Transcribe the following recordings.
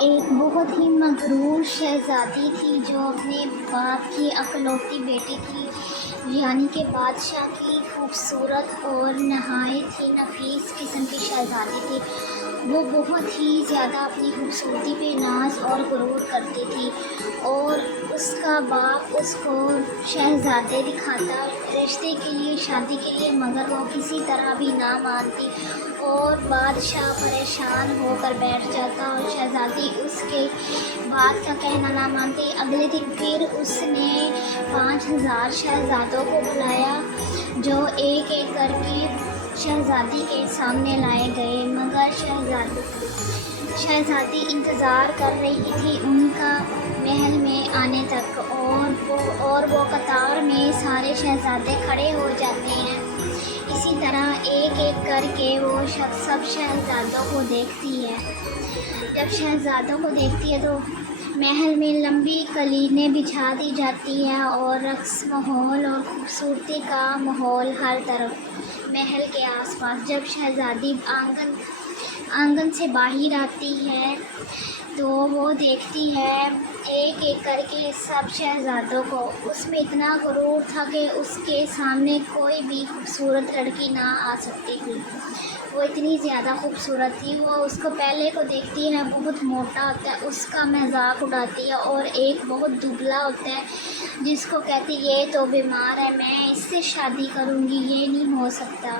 ایک بہت ہی مغرور شہزادی تھی جو اپنے باپ کی اکلوتی بیٹی تھی، یعنی کہ بادشاہ کی خوبصورت اور نہایت ہی نفیس قسم کی شہزادی تھی۔ وہ بہت ہی زیادہ اپنی خوبصورتی پہ ناز اور غرور کرتی تھی، اور اس کا باپ اس کو شہزادے دکھاتا رشتے کے لیے، شادی کے لیے، مگر وہ کسی طرح بھی نہ مانتی، اور بادشاہ پریشان ہو کر بیٹھ جاتا اور شہزادی اس کے بات کا کہنا نہ مانتی۔ اگلے دن پھر اس نے 5000 شہزادوں کو بلایا جو ایک ایک کر کے شہزادی کے سامنے لائے گئے، مگر شہزادی انتظار کر رہی تھی ان کا محل میں آنے تک، اور وہ قطار میں سارے شہزادے کھڑے ہو جاتے ہیں۔ اسی طرح ایک ایک کر کے وہ سب شہزادوں کو دیکھتی ہے۔ جب شہزادوں کو دیکھتی ہے تو محل میں لمبی قالینیں بچھا دی جاتی ہیں اور رقص، ماحول اور خوبصورتی کا ماحول ہر طرف محل کے آس پاس۔ جب شہزادی آنگن سے باہر آتی ہے تو وہ دیکھتی ہے ایک ایک کر کے سب شہزادوں کو۔ اس میں اتنا غرور تھا کہ اس کے سامنے کوئی بھی خوبصورت لڑکی نہ آ سکتی تھی، وہ اتنی زیادہ خوبصورت تھی۔ وہ اس کو پہلے کو دیکھتی ہے، بہت موٹا ہوتا ہے، اس کا مذاق اڑاتی ہے، اور ایک بہت دبلا ہوتا ہے جس کو کہتی یہ تو بیمار ہے، میں اس سے شادی کروں گی، یہ نہیں ہو سکتا،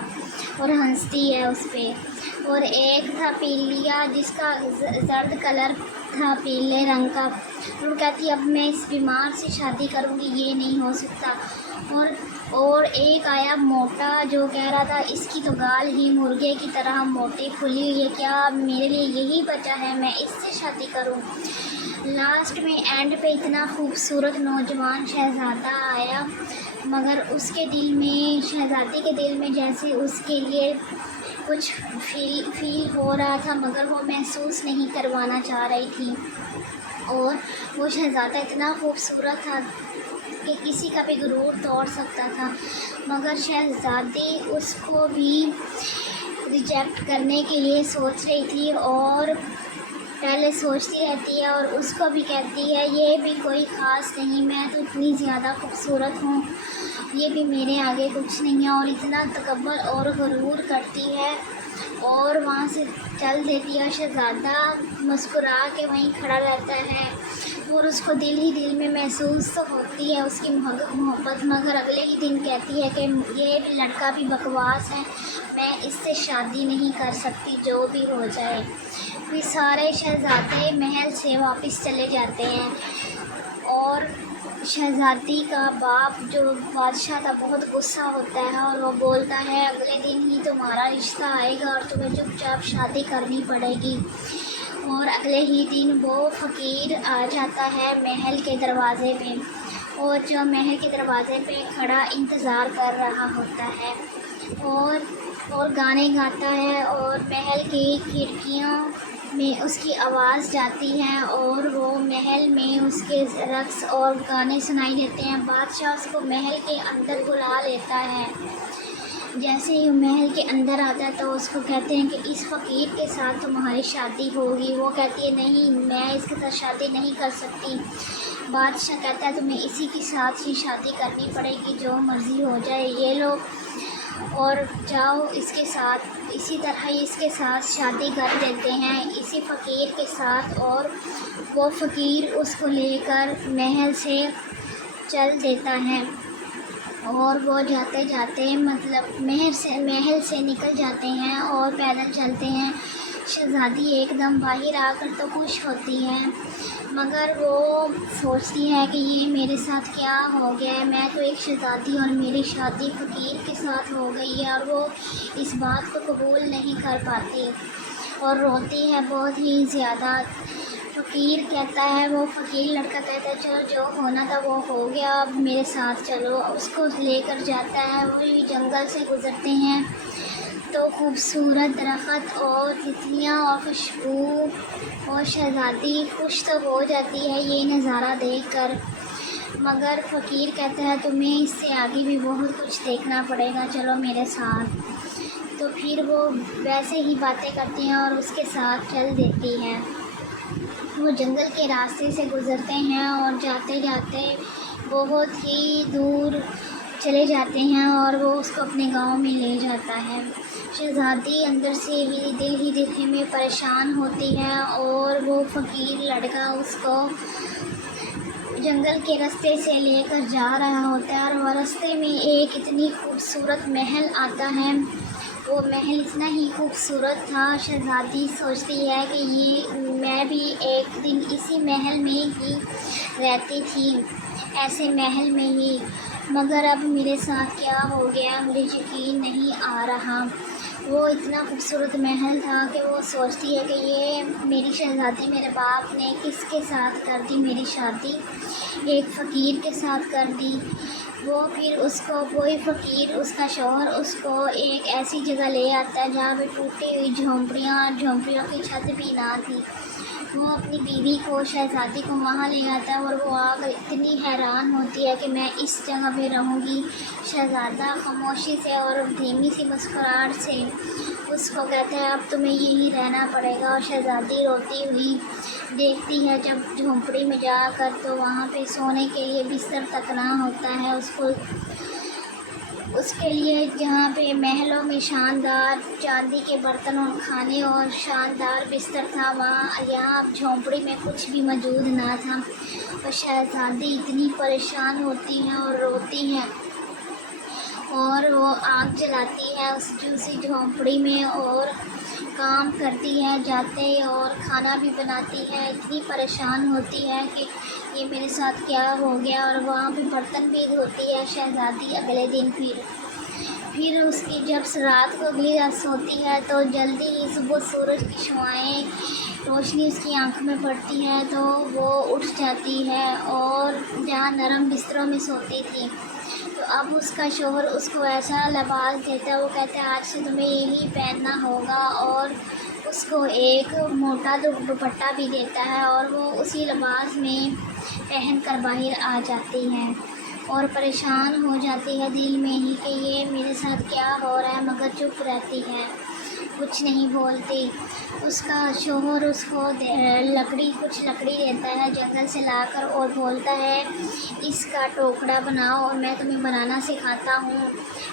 اور ہنستی ہے اس پہ۔ اور ایک تھا پیلیا جس کا زرد کلر تھا، پیلے رنگ کا، وہ کہتی اب میں اس بیمار سے شادی کروں گی، یہ نہیں ہو سکتا۔ اور ایک آیا موٹا جو کہہ رہا تھا اس کی تو گال ہی مرغے کی طرح موٹی پھلی ہوئی ہے، کیا میرے لیے یہی بچا ہے میں اس سے شادی کروں۔ لاسٹ میں اینڈ پہ اتنا خوبصورت نوجوان شہزادہ آیا، مگر اس کے دل میں، شہزادی کے دل میں جیسے اس کے لیے کچھ فیل ہو رہا تھا، مگر وہ محسوس نہیں کروانا چاہ رہی تھی۔ اور وہ شہزادہ اتنا خوبصورت تھا کہ کسی کا بھی غرور توڑ سکتا تھا، مگر شہزادی اس کو بھی ریجیکٹ کرنے کے لیے سوچ رہی تھی، اور پہلے سوچتی رہتی ہے اور اس کو بھی کہتی ہے یہ بھی کوئی خاص نہیں، میں تو اتنی زیادہ خوبصورت ہوں، یہ بھی میرے آگے کچھ نہیں ہے، اور اتنا تکبر اور غرور کرتی ہے، اور وہاں سے چل دیتی ہے۔ شہزادہ مسکرا کے وہیں کھڑا رہتا ہے، اور اس کو دل ہی دل میں محسوس تو ہوتی ہے اس کی محبت، مگر اگلے ہی دن کہتی ہے کہ یہ لڑکا بھی بکواس ہے، میں اس سے شادی نہیں کر سکتی، جو بھی ہو جائے۔ پھر سارے شہزادے محل سے واپس چلے جاتے ہیں، اور شہزادی کا باپ جو بادشاہ تھا بہت غصہ ہوتا ہے، اور وہ بولتا ہے اگلے دن ہی تمہارا رشتہ آئے گا اور تمہیں چپ چاپ شادی کرنی پڑے گی۔ اور اگلے ہی دن وہ فقیر آ جاتا ہے محل کے دروازے پہ، اور جو محل کے دروازے پہ کھڑا انتظار کر رہا ہوتا ہے، اور گانے گاتا ہے، اور محل کی کھڑکیوں میں اس کی آواز جاتی ہے، اور وہ محل میں اس کے رقص اور گانے سنائی دیتے ہیں۔ بادشاہ اس کو محل کے اندر بلا لیتا ہے، جیسے ہی محل کے اندر آتا ہے تو اس کو کہتے ہیں کہ اس فقیر کے ساتھ تمہاری شادی ہوگی۔ وہ کہتی ہے نہیں، میں اس کے ساتھ شادی نہیں کر سکتی۔ بادشاہ کہتا ہے تمہیں اسی کے ساتھ ہی شادی کرنی پڑے گی، جو مرضی ہو جائے، یہ لو اور جاؤ اس کے ساتھ۔ اسی طرح ہی اس کے ساتھ شادی کر دیتے ہیں، اسی فقیر کے ساتھ، اور وہ فقیر اس کو لے کر محل سے چل دیتا ہے، اور وہ جاتے جاتے مطلب محل سے نکل جاتے ہیں اور پیدل چلتے ہیں۔ شہزادی ایک دم باہر آ کر تو خوش ہوتی ہے، مگر وہ سوچتی ہے کہ یہ میرے ساتھ کیا ہو گیا ہے، میں تو ایک شہزادی اور میری شادی فقیر کے ساتھ ہو گئی ہے، اور وہ اس بات کو قبول نہیں کر پاتی اور روتی ہے بہت ہی زیادہ۔ فقیر کہتا ہے، وہ فقیر لڑکا کہتا ہے چلو جو ہونا تھا وہ ہو گیا، اب میرے ساتھ چلو۔ اس کو لے کر جاتا ہے، وہ جنگل سے گزرتے ہیں تو خوبصورت درخت اور تتلیاں اور خوشبو، اور شہزادی خوش تو ہو جاتی ہے یہ نظارہ دیکھ کر، مگر فقیر کہتا ہے تمہیں اس سے آگے بھی بہت کچھ دیکھنا پڑے گا، چلو میرے ساتھ۔ تو پھر وہ ویسے ہی باتیں کرتی ہیں اور اس کے ساتھ چل دیتی ہے۔ وہ جنگل کے راستے سے گزرتے ہیں اور جاتے جاتے بہت ہی دور چلے جاتے ہیں اور وہ اس کو اپنے گاؤں میں لے جاتا ہے۔ شہزادی اندر سے ہی دل میں پریشان ہوتی ہے اور وہ فقیر لڑکا اس کو جنگل کے راستے سے لے کر جا رہا ہوتا ہے اور راستے میں ایک اتنی خوبصورت محل آتا ہے۔ وہ محل اتنا ہی خوبصورت تھا، شہزادی سوچتی ہے کہ میں بھی ایک دن اسی محل میں ہی رہتی تھی، ایسے محل میں ہی، مگر اب میرے ساتھ کیا ہو گیا مجھے یقین نہیں آ رہا۔ وہ اتنا خوبصورت محل تھا کہ وہ سوچتی ہے کہ یہ میری شہزادی میرے باپ نے کس کے ساتھ کر دی، میری شادی ایک فقیر کے ساتھ کر دی۔ وہ پھر وہی فقیر، اس کا شوہر اس کو ایک ایسی جگہ لے آتا ہے جہاں پہ ٹوٹی ہوئی جھونپڑیوں کی چھت بھی نہ تھی۔ وہ اپنی بیوی کو، شہزادی کو وہاں لے آتا ہے اور وہ آ کر اتنی حیران ہوتی ہے کہ میں اس جگہ پہ رہوں گی۔ شہزادہ خاموشی سے اور دھیمی سی مسکراہٹ سے اس کو کہتا ہے اب تمہیں یہیں رہنا پڑے گا، اور شہزادی روتی ہوئی دیکھتی ہے جب جھونپڑی میں جا کر تو وہاں پہ سونے کے لیے بستر تک نہ ہوتا ہے اس کے لیے، جہاں پہ محلوں میں شاندار چاندی کے برتن اور کھانے اور شاندار بستر تھا، یہاں جھونپڑی میں کچھ بھی موجود نہ تھا۔ اور شہزادی اتنی پریشان ہوتی ہیں اور روتی ہیں اور وہ آگ جلاتی ہے اسی جھونپڑی میں اور کام کرتی ہے جاتے اور کھانا بھی بناتی ہے، اتنی پریشان ہوتی ہے کہ یہ میرے ساتھ کیا ہو گیا، اور وہاں پہ برتن بھی دھوتی ہے شہزادی اگلے دن۔ پھر اس کی جب رات کو بھی سوتی ہے تو جلدی ہی صبح سورج کی شعاعیں روشنی اس کی آنکھ میں پڑتی ہے تو وہ اٹھ جاتی ہے، اور جہاں نرم بستروں میں سوتی تھی تو اب اس کا شوہر اس کو ایسا لباس دیتا ہے، وہ کہتا ہے آج سے تمہیں یہی پہننا ہوگا، اور اس کو ایک موٹا دوپٹہ بھی دیتا ہے اور وہ اسی لباس میں پہن کر باہر آ جاتی ہے اور پریشان ہو جاتی ہے دل میں ہی کہ یہ میرے ساتھ کیا ہو رہا ہے، مگر چپ رہتی ہے، کچھ نہیں بولتی۔ اس کا شوہر اس کو کچھ لکڑی دیتا ہے جنگل سے لا کر اور بولتا ہے اس کا ٹوکرا بناؤ اور میں تمہیں بنانا سکھاتا ہوں،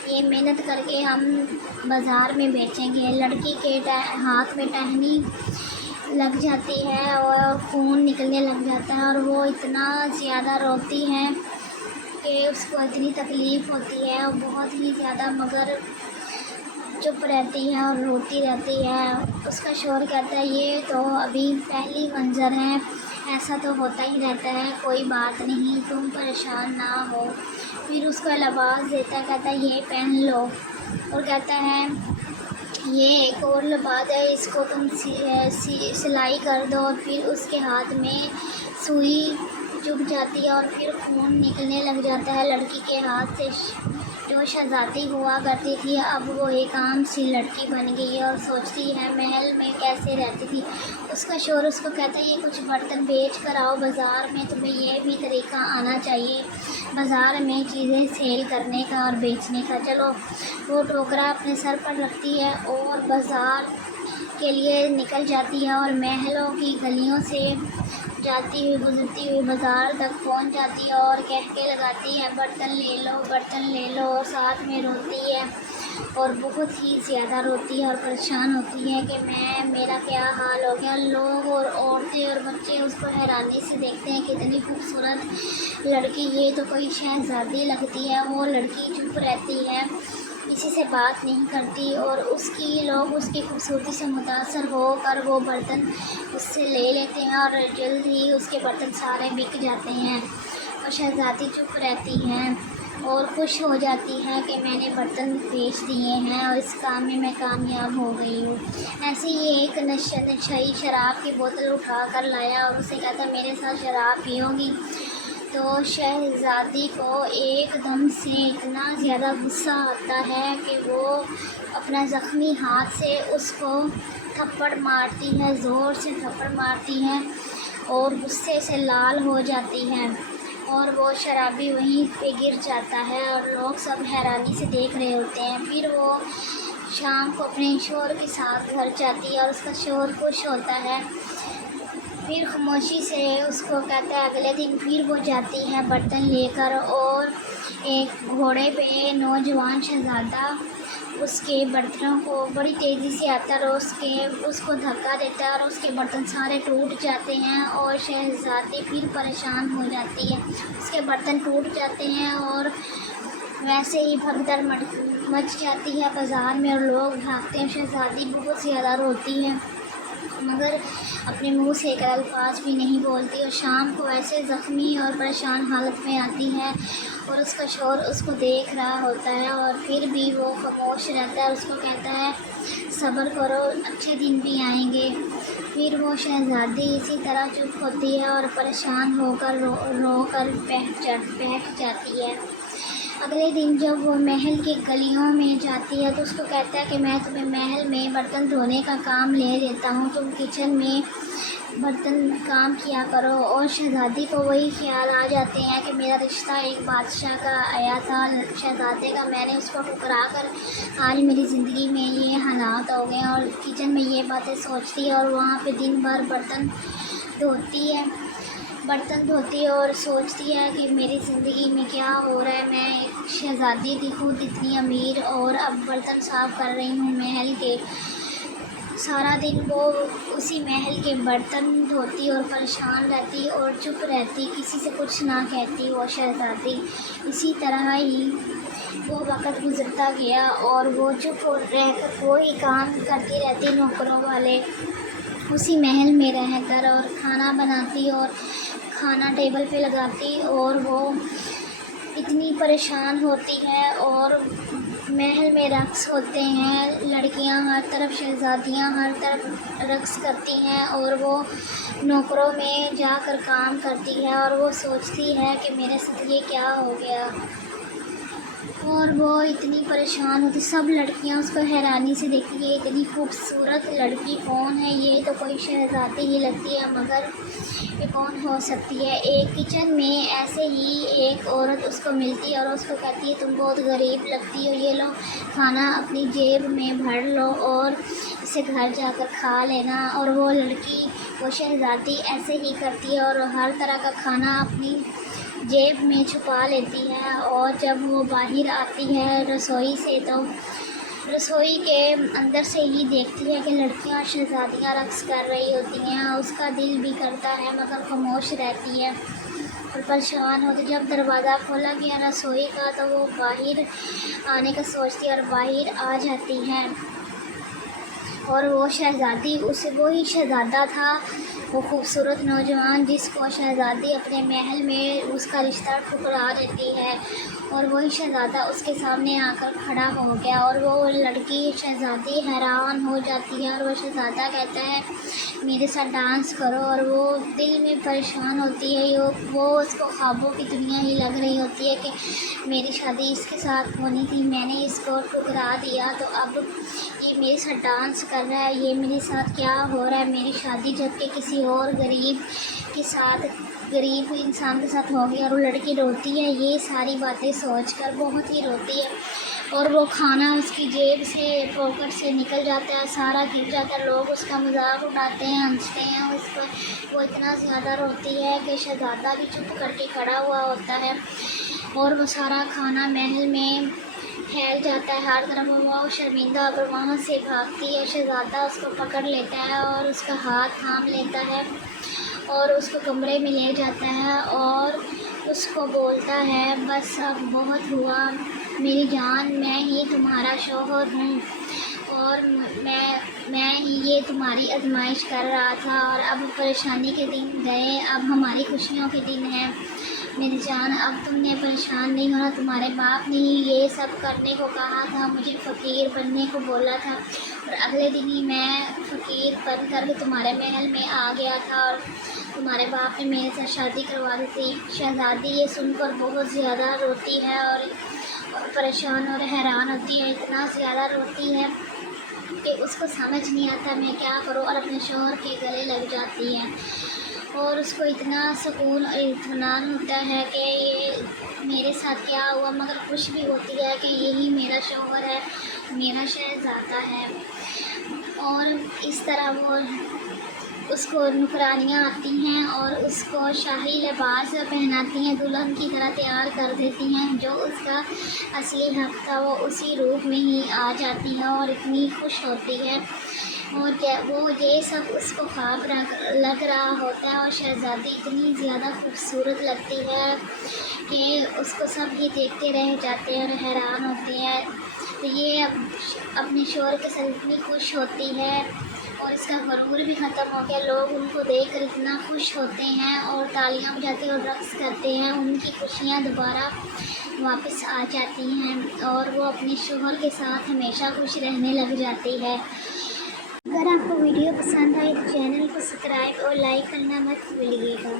یہ محنت کر کے ہم بازار میں بیچیں گے۔ لڑکی کے ہاتھ میں ٹہنی لگ جاتی ہے اور خون نکلنے لگ جاتا ہے اور وہ اتنا زیادہ روتی ہے کہ اس کو اتنی تکلیف ہوتی ہے اور بہت ہی زیادہ، مگر چپ رہتی ہے اور روتی رہتی ہے۔ اس کا شوہر کہتا ہے یہ تو ابھی پہلی منظر ہے، ایسا تو ہوتا ہی رہتا ہے، کوئی بات نہیں، تم پریشان نہ ہو۔ پھر اس کا لباس دیتا ہے، کہتا ہے یہ پہن لو، اور کہتا ہے یہ ایک اور لباس ہے، اس کو تم سلائی کر دو، اور پھر اس کے ہاتھ میں سوئی چبھ جاتی ہے اور پھر خون نکلنے لگ جاتا ہے لڑکی کے ہاتھ سے۔ جو شہزادی ہوا کرتی تھی اب وہ ایک عام سی لڑکی بن گئی ہے اور سوچتی ہے محل میں کیسے رہتی تھی۔ اس کا شوہر اس کو کہتا ہے یہ کچھ برتن بیچ کر آؤ بازار میں، تمہیں یہ بھی طریقہ آنا چاہیے بازار میں چیزیں سیل کرنے کا اور بیچنے کا۔ چلو، وہ ٹوکرا اپنے سر پر رکھتی ہے اور بازار کے لیے نکل جاتی ہے اور محلوں کی گلیوں سے جاتی ہوئی گزرتی ہوئی بازار تک پہنچ جاتی ہے اور کہکے لگاتی ہے برتن لے لو، برتن لے لو، اور ساتھ میں روتی ہے اور بہت ہی زیادہ روتی ہے اور پریشان ہوتی ہے کہ میرا کیا حال ہو گیا۔ لوگ اور عورتیں اور بچے اس کو حیرانی سے دیکھتے ہیں کہ اتنی خوبصورت لڑکی، یہ تو کوئی شہزادی لگتی ہے۔ وہ لڑکی چپ رہتی ہے، کسی سے بات نہیں کرتی، اور لوگ اس کی خوبصورتی سے متاثر ہو کر وہ برتن اس سے لے لیتے ہیں اور جلد ہی اس کے برتن سارے بک جاتے ہیں، اور شہزادی چپ رہتی ہیں اور خوش ہو جاتی ہے کہ میں نے برتن بیچ دیے ہیں اور اس کام میں کامیاب ہو گئی ہوں۔ ایسے ہی ایک نشئی شراب کی بوتل اٹھا کر لایا اور اسے کہتا میرے ساتھ شراب پیو گی؟ تو شہزادی کو ایک دم سے اتنا زیادہ غصہ آتا ہے کہ وہ اپنا زخمی ہاتھ سے اس کو تھپڑ مارتی ہے، زور سے تھپڑ مارتی ہے اور غصے سے لال ہو جاتی ہے، اور وہ شرابی وہیں پہ گر جاتا ہے اور لوگ سب حیرانی سے دیکھ رہے ہوتے ہیں۔ پھر وہ شام کو اپنے شوہر کے ساتھ گھر جاتی ہے اور اس کا شوہر خوش ہوتا ہے پھر خاموشی سے اس کو کہتا ہے اگلے دن پھر وہ جاتی ہے برتن لے کر، اور ایک گھوڑے پہ نوجوان شہزادہ اس کے برتنوں کو بڑی تیزی سے آتا ہے اور اس کو دھکا دیتا ہے اور اس کے برتن سارے ٹوٹ جاتے ہیں، اور شہزادی پھر پریشان ہو جاتی ہے، اس کے برتن ٹوٹ جاتے ہیں اور ویسے ہی بھگدڑ مچ جاتی ہے بازار میں اور لوگ بھاگتے ہیں۔ شہزادی بہت زیادہ روتی ہے مگر اپنے منہ سے ایک الفاظ بھی نہیں بولتی، اور شام کو ایسے زخمی اور پریشان حالت میں آتی ہے اور اس کا شوہر اس کو دیکھ رہا ہوتا ہے، اور پھر بھی وہ خاموش رہتا ہے، اس کو کہتا ہے صبر کرو، اچھے دن بھی آئیں گے۔ پھر وہ شہزادی اسی طرح چپ ہوتی ہے اور پریشان ہو کر رو کر بیٹھ جاتی ہے۔ اگلے دن جب وہ محل کی گلیوں میں جاتی ہے تو اس کو کہتا ہے کہ میں تمہیں محل میں برتن دھونے کا کام لے دیتا ہوں، تم کچن میں برتن کام کیا کرو۔ اور شہزادی کو وہی خیال آ جاتے ہیں کہ میرا رشتہ ایک بادشاہ کا آیا تھا شہزادے کا، میں نے اس کو ٹھکرا کر آج میری زندگی میں یہ حالات ہو گئے، اور کچن میں یہ باتیں سوچتی ہے اور وہاں پہ دن بھر برتن دھوتی اور سوچتی ہے کہ میری زندگی میں کیا ہو رہا ہے، میں ایک شہزادی تھی خود اتنی امیر اور اب برتن صاف کر رہی ہوں محل کے۔ سارا دن وہ اسی محل کے برتن دھوتی اور پریشان رہتی اور چپ رہتی، کسی سے کچھ نہ کہتی وہ شہزادی۔ اسی طرح ہی وہ وقت گزرتا گیا اور وہ چپ رہ کر وہی کام کرتی رہتی، نوکروں والے اسی محل میں رہ کر، اور کھانا بناتی اور کھانا ٹیبل پہ لگاتی، اور وہ اتنی پریشان ہوتی ہے۔ اور محل میں رقص ہوتے ہیں، لڑکیاں ہر طرف، شہزادیاں ہر طرف رقص کرتی ہیں، اور وہ نوکروں میں جا کر کام کرتی ہے اور وہ سوچتی ہے کہ میرے ساتھ یہ کیا ہو گیا، اور وہ اتنی پریشان ہوتی، سب لڑکیاں اس کو حیرانی سے دیکھتی ہے، اتنی خوبصورت لڑکی کون ہے، یہ تو کوئی شہزادی ہی لگتی ہے مگر یہ کون ہو سکتی ہے۔ ایک کچن میں ایسے ہی ایک عورت اس کو ملتی ہے اور اس کو کہتی ہے تم بہت غریب لگتی ہو، یہ لو کھانا اپنی جیب میں بھر لو اور اسے گھر جا کر کھا لینا۔ اور وہ لڑکی، وہ شہزادی ایسے ہی کرتی ہے اور ہر طرح کا کھانا اپنی جیب میں چھپا لیتی ہے، اور جب وہ باہر آتی ہے رسوئی سے تو رسوئی کے اندر سے ہی دیکھتی ہے کہ لڑکیاں شہزادیاں رقص کر رہی ہوتی ہیں، اس کا دل بھی کرتا ہے مگر خاموش رہتی ہے اور پریشان ہوتی۔ جب دروازہ کھولا گیا رسوئی کا تو وہ باہر آنے کا سوچتی ہے اور باہر آ جاتی ہے، اور وہ شہزادی وہی شہزادہ تھا، وہ خوبصورت نوجوان جس کو شہزادی اپنے محل میں اس کا رشتہ ٹھکرا دیتی ہے، اور وہی شہزادہ اس کے سامنے آ کر کھڑا ہو گیا، اور وہ لڑکی شہزادی حیران ہو جاتی ہے، اور وہ شہزادہ کہتا ہے میرے ساتھ ڈانس کرو، اور وہ دل میں پریشان ہوتی ہے، وہ اس کو خوابوں کی دنیا ہی لگ رہی ہوتی ہے کہ میری شادی اس کے ساتھ ہونی تھی، میں نے اس کو ٹھکرا دیا، تو اب یہ میرے ساتھ ڈانس کر رہا ہے، یہ میرے ساتھ کیا ہو رہا ہے، میری شادی جبکہ کسی اور غریب انسان کے ساتھ ہو گئی۔ اور وہ لڑکی روتی ہے یہ ساری باتیں سوچ کر، بہت ہی روتی ہے، اور وہ کھانا اس کی جیب سے پاکٹ سے نکل جاتا ہے، سارا گر جاتا ہے، لوگ اس کا مذاق اڑاتے ہیں، ہنستے ہیں اس پر، وہ اتنا زیادہ روتی ہے کہ شہزادہ بھی چپ کر کے کھڑا ہوا ہوتا ہے، اور وہ سارا کھانا محل میں پھیل جاتا ہے ہر طرف، وہ شرمندہ ہو کر وہاں سے بھاگتی ہے، شہزادہ اس کو پکڑ لیتا ہے اور اس کا ہاتھ تھام لیتا ہے اور اس کو کمرے میں لے جاتا ہے اور اس کو بولتا ہے بس اب بہت ہوا میری جان، میں ہی تمہارا شوہر ہوں، اور میں ہی یہ تمہاری آزمائش کر رہا تھا، اور اب پریشانی کے دن گئے، اب ہماری خوشیوں کے دن ہیں میری جان، اب تم نے پریشان نہیں ہونا، تمہارے باپ نے ہی یہ سب کرنے کو کہا تھا، مجھے فقیر بننے کو بولا تھا، اور اگلے دن ہی میں فقیر بن کر کے تمہارے محل میں آ گیا تھا، اور تمہارے باپ نے میرے ساتھ شادی کروا دی تھی۔ شہزادی یہ سن کر بہت زیادہ روتی ہے اور پریشان اور حیران ہوتی ہے، اتنا زیادہ روتی ہے کہ اس کو سمجھ نہیں آتا میں کیا کروں، اور اپنے شوہر کے گلے لگ جاتی ہے، اور اس کو اتنا سکون اور اطمینان ہوتا ہے کہ یہ میرے ساتھ کیا ہوا، مگر خوش بھی ہوتی ہے کہ یہی میرا شوہر ہے، میرا شہزادہ ہے۔ اور اس طرح وہ اس کو نوکرانیاں آتی ہیں اور اس کو شاہی لباس پہناتی ہیں، دلہن کی طرح تیار کر دیتی ہیں۔ جو اس کا اصلی حق تھا وہ اسی روپ میں ہی آ جاتی ہے اور اتنی خوش ہوتی ہے، اور وہ یہ سب اس کو خواب لگ رہا ہوتا ہے، اور شہزادی اتنی زیادہ خوبصورت لگتی ہے کہ اس کو سب ہی دیکھتے رہ جاتے ہیں اور حیران ہوتے ہیں۔ یہ اپنے شوہر کے ساتھ اتنی خوش ہوتی ہے اور اس کا غرور بھی ختم ہو گیا، لوگ ان کو دیکھ کر اتنا خوش ہوتے ہیں اور تالیاں بجاتے اور رقص کرتے ہیں، ان کی خوشیاں دوبارہ واپس آ جاتی ہیں اور وہ اپنے شوہر کے ساتھ ہمیشہ خوش رہنے لگ جاتی ہے۔ اگر آپ کو ویڈیو پسند آئے تو چینل کو سبسکرائب اور لائک کرنا مت بھولیے گا۔